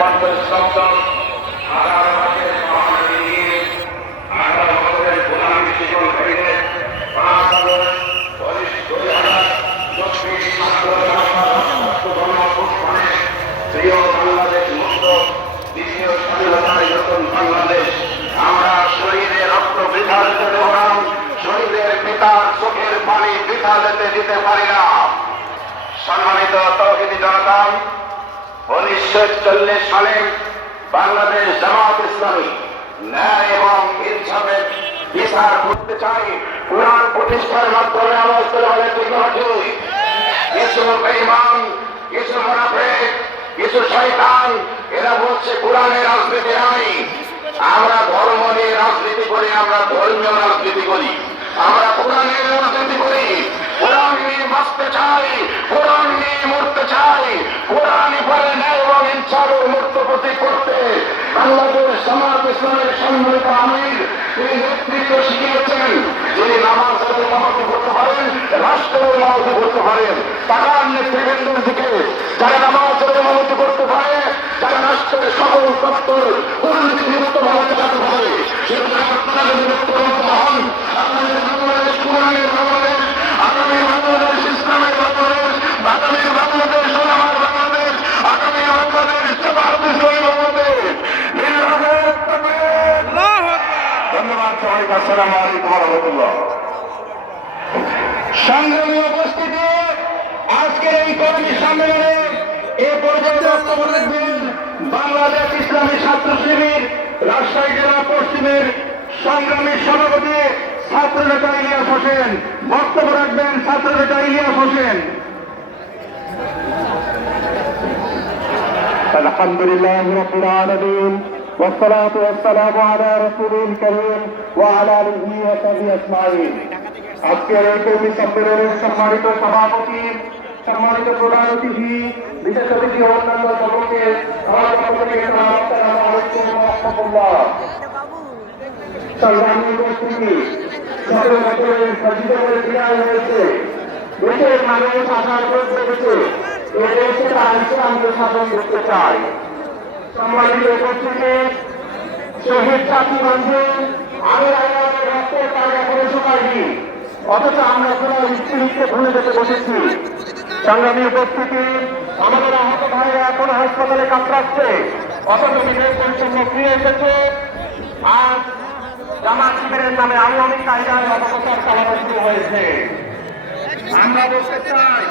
সপ্তম 18 মাসের মহানবী 18 বছরের গোলামী জীবন হইলে 5 আগস্ট 2024 ছাত্র জনতা প্রিয় বাংলাদেশ মুক্ত দ্বিতীয় স্বাধীনতার নতুন বাংলাদেশ। আমরা শহীদের রক্ত বৃথা যেতে দেব না, শহীদের পিতার চোখের পানি বৃথা যেতে দিতে পারি না। সম্মানিত তৌহিদি জনতা, 1940 সালে বাংলাদেশ জামাত ইসলামী ন্যায় এবং ইনসাফের বিচার করতে চাই। কোরআন প্রতিষ্ঠার মাধ্যমে আওয়াজ করে বলে ঠিক কিছু বেঈমান, কিছু মুনাফিক, কিছু শয়তান এরা বলছে কোরআনের রাজনীতি নাই। আমরা ধর্ম নিয়ে রাজনীতি করি, আমরা ধর্মীয় রাজনীতি করি, আমরা কোরআনের রাজনীতি করি। কোরআন নিয়ে বাঁচতে চাই, কোরআন নিয়ে মরতে চাই। কোরআনই বলে ন্যায় এবং ইনসাফের মূর্ত প্রতীক করতে বাংলাদেশ জামাত ইসলামের সম্মানিত আমির তিনি নেতৃত্ব শিখিয়েছেন। যিনি নামাজ ইমামতি করতে পারেন, রাষ্ট্রের ইমামতি করতে পারেন। তাকান নেতৃবৃন্দের দিকে, যারা নামাজের ইমামতি করতে পারে, যারা রাষ্ট্রের সকল দপ্তর দুর্নীতিমুক্ত ভাবে চালাতে পারে, সেটা আপনারা বিরক্ত হন। আপনাদের বাংলাদেশ কোরআনের বাংলাদেশ, আগামী বাংলাদেশ ইসলামের বাংলাদেশ, আগামী বাংলাদেশ আমার বাংলাদেশ, আগামী বাংলাদেশ জামাত ইসলামী বাংলাদেশ। ধন্যবাদ সবাইকে। আসসালামু আলাইকুম ওয়া রাহমাতুল্লাহ। সংগ্রামী উপস্থিতি, আজকের এই কর্মী সম্মেলনে এ পর্যায়ে বক্তব্য রাখবেন বাংলাদেশ ইসলামী ছাত্র শিবির রাজশাহী জেলা পশ্চিমের সংগ্রামী সভাপতি ছাত্রনেতা ইলিয়াস হোসেন। বক্তব্য রাখবেন ছাত্রনেতা ইলিয়াস হোসেন। আলহামদুলিল্লাহ রাব্বিল আলামিন والصلاة والسلام على رسول الكريم وعلى آله وصحبه أجمعين। আজকের এই কর্মী সম্মেলনের সম্মানিত সভাপতি, সম্মানিত প্রধান অতিথি, বিশেষ অতিথি অন্যান্য সকলকে আমার পক্ষ থেকে আসসালামু আলাইকুম ওয়া রাহমাতুল্লাহ। সংগ্রামী উপস্থিতি, 17 বছরের সজীবনের বিদায় হয়েছে। দেশের মানুষ আশার করতে পেরেছে এ দেশে তার ইসলামকে শাসন করতে চায়। সম্মানিত উপস্থিতি, শহীদ জাতি বন্ধু আগের আইনের রক্তের তার এখনো শুকায়নি, অথচ আমরা কোনো স্ত্রীকে ভুলে যেতে বসেছি। সংগ্রামী উপস্থিতি, আমাদের আহত ভাইরা এখনো হাসপাতালে কাতরাচ্ছে, অথচ বিদেশ পরিচ্ছন্ন ফিরে এসেছে। আজ জামাত শিবিরের নামে আওয়ামী কায়দায় অপপ্রচার চালানো শুরু হয়েছে। আমরা বলতে চাই,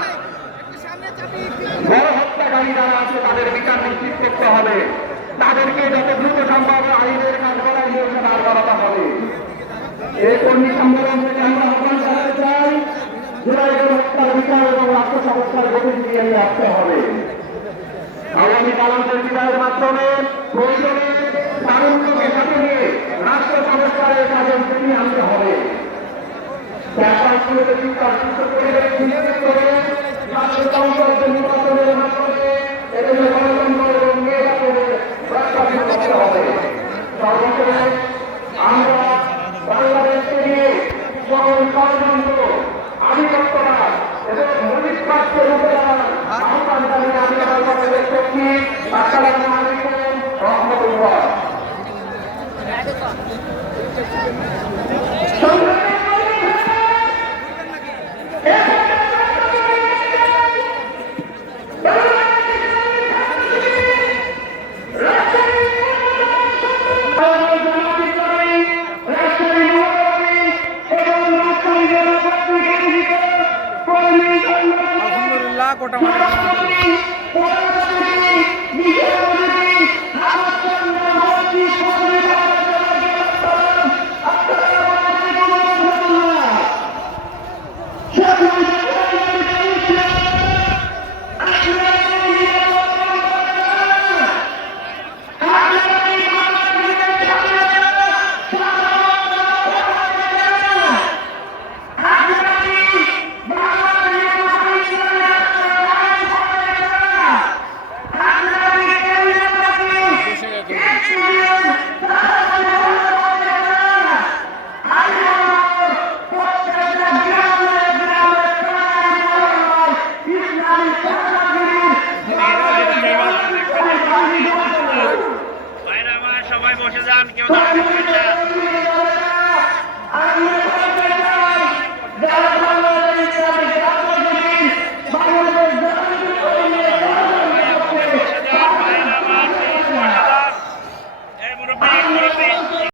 বড় হত্যাকারী যারা আছে তাদের বিচার নিশ্চিত করতে হবে, তাদেরকে যত দ্রুত সম্ভব আইনের কাঠগড়ায় নিয়ে দাঁড় করাতে হবে। এই কর্মী সম্মেলন থেকে আমরা আহ্বান জানাতে চাই, জুলাইয়ের হত্যার বিচার এবং রাষ্ট্র সংস্কার গতি ফিরিয়ে নিয়ে আসতে হবে। আগামী কালামদের বিদায়ের মাধ্যমে প্রয়োজনে তারুণ্যকে সাথে নিয়ে রাষ্ট্র সংস্কারের কাজে ফিরিয়ে আনতে হবে। নির্বাচনের মাধ্যমে এদের গণতন্ত্র এবং নির্বাচনের প্রত্যাশিত করতে হবে। সর্বশেষ আমরা বাংলাদেশকে নিয়ে সকল ষড়যন্ত্র, আধিপত্যবাদ এবং মৌলিকবাদকে রূপে দেওয়ার আহ্বান জানিয়ে আমি আমার কথা দেখছি। আসসালামু আলাইকুম ওয়া রাহমাতুল্লাহ। সবাই বসে যান, কেউ দাঁড়াতে পারবেন না।